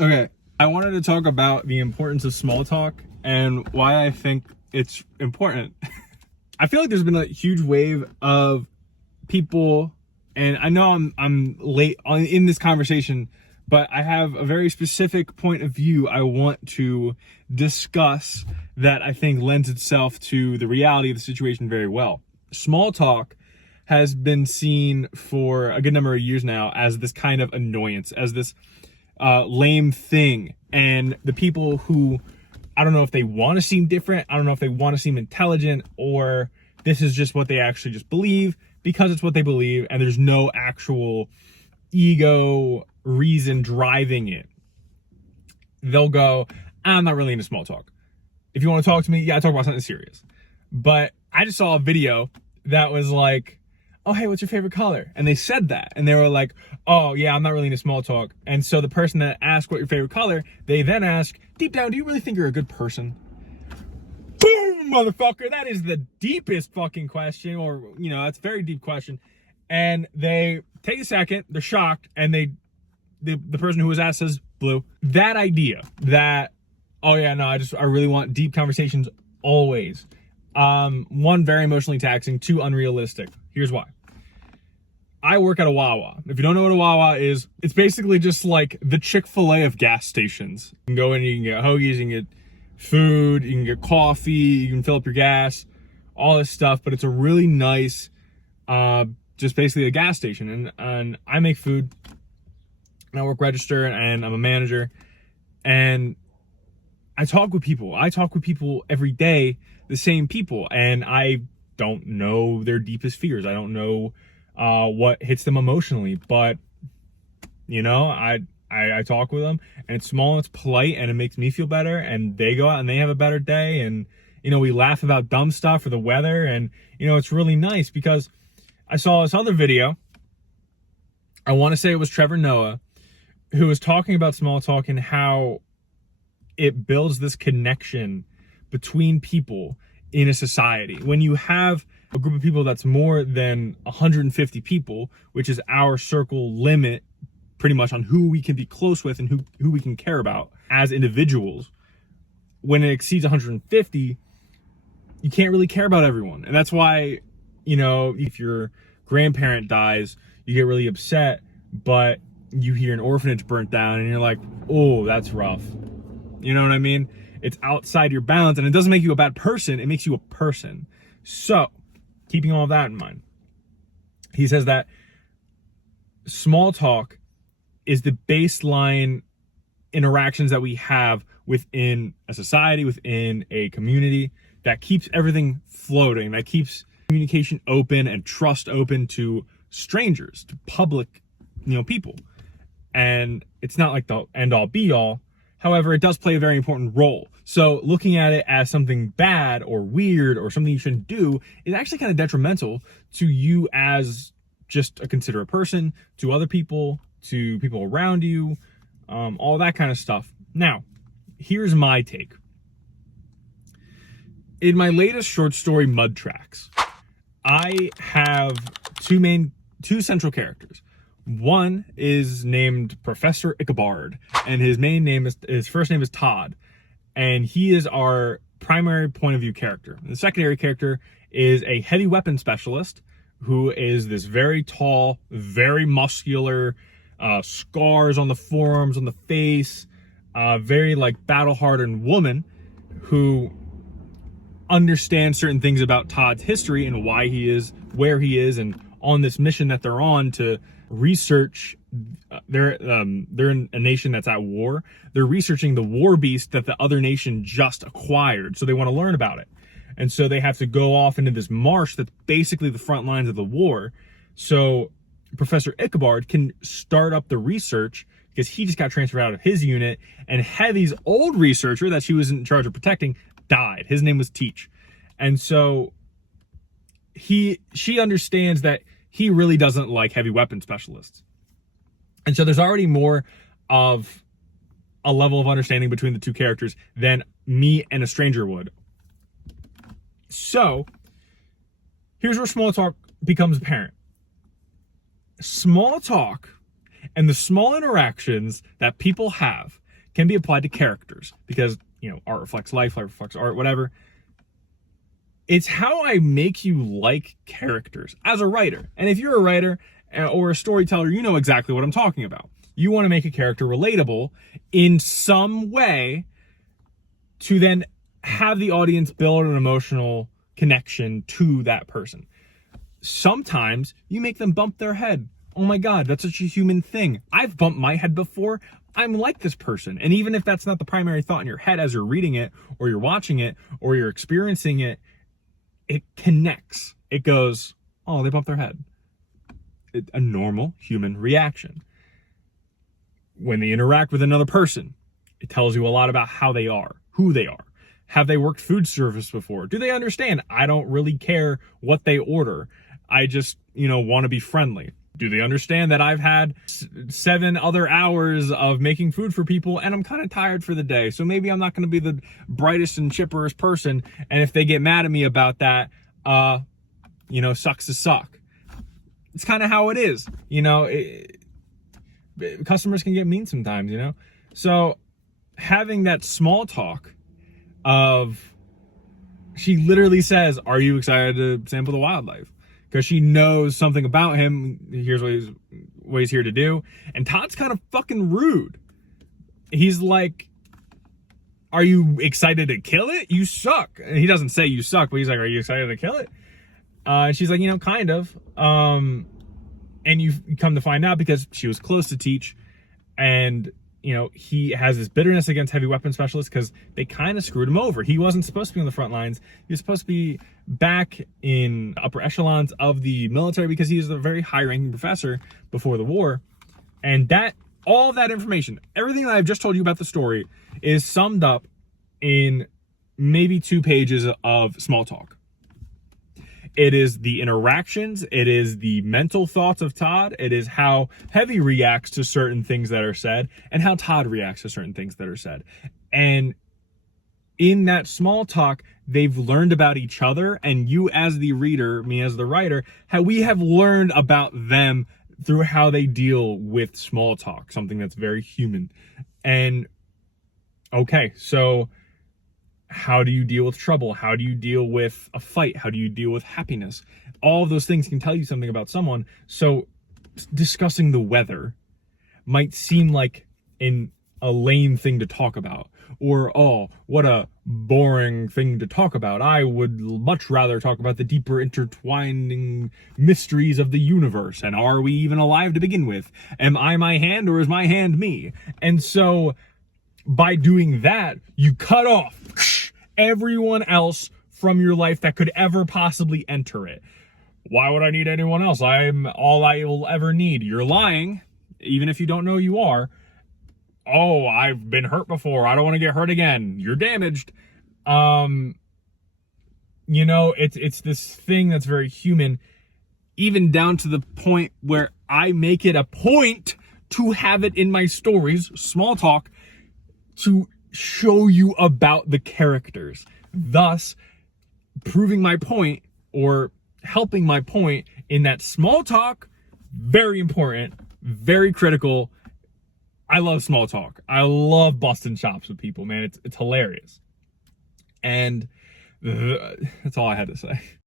Okay, I wanted to talk about the importance of small talk and why I think it's important. I feel like there's been a huge wave of people, and I know I'm late in this conversation, but I have a very specific point of view I want to discuss that I think lends itself to the reality of the situation very well. Small talk has been seen for a good number of years now as this kind of annoyance, as this lame thing. And the people who, I don't know if they want to seem different, I don't know if they want to seem intelligent, or this is just what they actually just believe because it's what they believe and there's no actual ego reason driving it. They'll go, I'm not really into small talk. If you want to talk to me, yeah, talk about something serious. But I just saw a video that was like, oh, hey, what's your favorite color? And they said that. And they were like, oh, yeah, I'm not really into small talk. And so the person that asked what your favorite color, they then ask, deep down, do you really think you're a good person? Boom, motherfucker. That is the deepest fucking question, or, you know, that's a very deep question. And they take a second, they're shocked, and the person who was asked says blue. That idea that, oh yeah, no, I really want deep conversations always. One, very emotionally taxing, two, unrealistic. Here's why. I work at a Wawa. If you don't know what a Wawa is, it's basically just like the Chick-fil-A of gas stations. You can go in, you can get hoagies, you can get food, you can get coffee, you can fill up your gas, all this stuff, but it's a really nice, just basically a gas station. And I make food, and I work register, and I'm a manager, and I talk with people. I talk with people every day, the same people, and I don't know their deepest fears. I don't know what hits them emotionally, but you know, I talk with them, and it's small and it's polite, and it makes me feel better, and they go out and they have a better day, and you know, we laugh about dumb stuff or the weather, and you know, it's really nice. Because I saw this other video, I want to say it was Trevor Noah, who was talking about small talk and how it builds this connection between people in a society. When you have a group of people that's more than 150 people, which is our circle limit pretty much on who we can be close with and who we can care about as individuals, when it exceeds 150, you can't really care about everyone. And that's why, you know, if your grandparent dies, you get really upset, but you hear an orphanage burnt down and you're like, oh, that's rough. You know what I mean? It's outside your bounds, and it doesn't make you a bad person. It makes you a person. So, keeping all of that in mind, he says that small talk is the baseline interactions that we have within a society, within a community, that keeps everything floating, that keeps communication open and trust open to strangers, to public, you know, people. And it's not like the end all be all. However, it does play a very important role. So looking at it as something bad or weird or something you shouldn't do is actually kind of detrimental to you as just a considerate person, to other people, to people around you, all that kind of stuff. Now, here's my take. In my latest short story, Mud Tracks, I have two central characters. One is named Professor Ichabod, and his first name is Todd, and he is our primary point of view character. And the secondary character is a heavy weapon specialist who is this very tall, very muscular, scars on the forearms, on the face, very like battle-hardened woman who understands certain things about Todd's history and why he is where he is, and on this mission that they're on to research. They're in a nation that's at war. They're researching the war beast that the other nation just acquired, so they want to learn about it. And so they have to go off into this marsh that's basically the front lines of the war. So Professor Ichabod can start up the research because he just got transferred out of his unit, and Heavy's old researcher that she was in charge of protecting died. His name was Teach. And so she understands that he really doesn't like heavy weapon specialists. And so there's already more of a level of understanding between the two characters than me and a stranger would. So here's where small talk becomes apparent. Small talk and the small interactions that people have can be applied to characters because, art reflects life reflects art, whatever. It's how I make you like characters as a writer. And if you're a writer or a storyteller, you know exactly what I'm talking about. You want to make a character relatable in some way to then have the audience build an emotional connection to that person. Sometimes you make them bump their head. Oh my God, that's such a human thing. I've bumped my head before. I'm like this person. And even if that's not the primary thought in your head as you're reading it or you're watching it or you're experiencing it, it connects. It goes, oh, they bumped their head. A normal human reaction. When they interact with another person, it tells you a lot about how they are, who they are. Have they worked food service before? Do they understand? I don't really care what they order. I just, want to be friendly. Do they understand that I've had 7 other hours of making food for people and I'm kind of tired for the day? So maybe I'm not going to be the brightest and chipperest person. And if they get mad at me about that, sucks to suck. It's kind of how it is. Customers can get mean sometimes, So having that small talk of, she literally says, are you excited to sample the wildlife? Because she knows something about him. Here's what he's here to do. And Todd's kind of fucking rude. He's like, are you excited to kill it? You suck. And he doesn't say you suck, but he's like, are you excited to kill it? And she's like, kind of. And you come to find out because she was close to Teach. And, he has this bitterness against heavy weapon specialists because they kind of screwed him over. He wasn't supposed to be on the front lines. He was supposed to be back in upper echelons of the military because he was a very high-ranking professor before the war. And all of that information, everything that I've just told you about the story is summed up in maybe 2 pages of small talk. It is the interactions. It is the mental thoughts of Todd. It is how Heavy reacts to certain things that are said and how Todd reacts to certain things that are said. And in that small talk, they've learned about each other, and you as the reader, me as the writer, how we have learned about them through how they deal with small talk, something that's very human. And okay, so how do you deal with trouble? How do you deal with a fight? How do you deal with happiness? All of those things can tell you something about someone. So discussing the weather might seem like a lame thing to talk about, or, oh, what a boring thing to talk about. I would much rather talk about the deeper intertwining mysteries of the universe. And are we even alive to begin with? Am I my hand or is my hand me? And so by doing that, you cut off everyone else from your life that could ever possibly enter it. Why would I need anyone else? I'm all I will ever need. You're lying, even if you don't know you are. Oh, I've been hurt before. I don't want to get hurt again. You're damaged. It's this thing that's very human, even down to the point where I make it a point to have it in my stories, small talk, to show you about the characters, thus proving my point or helping my point in that small talk. Very important, very critical. I love small talk. I love busting chops with people, man. It's hilarious. And that's all I had to say.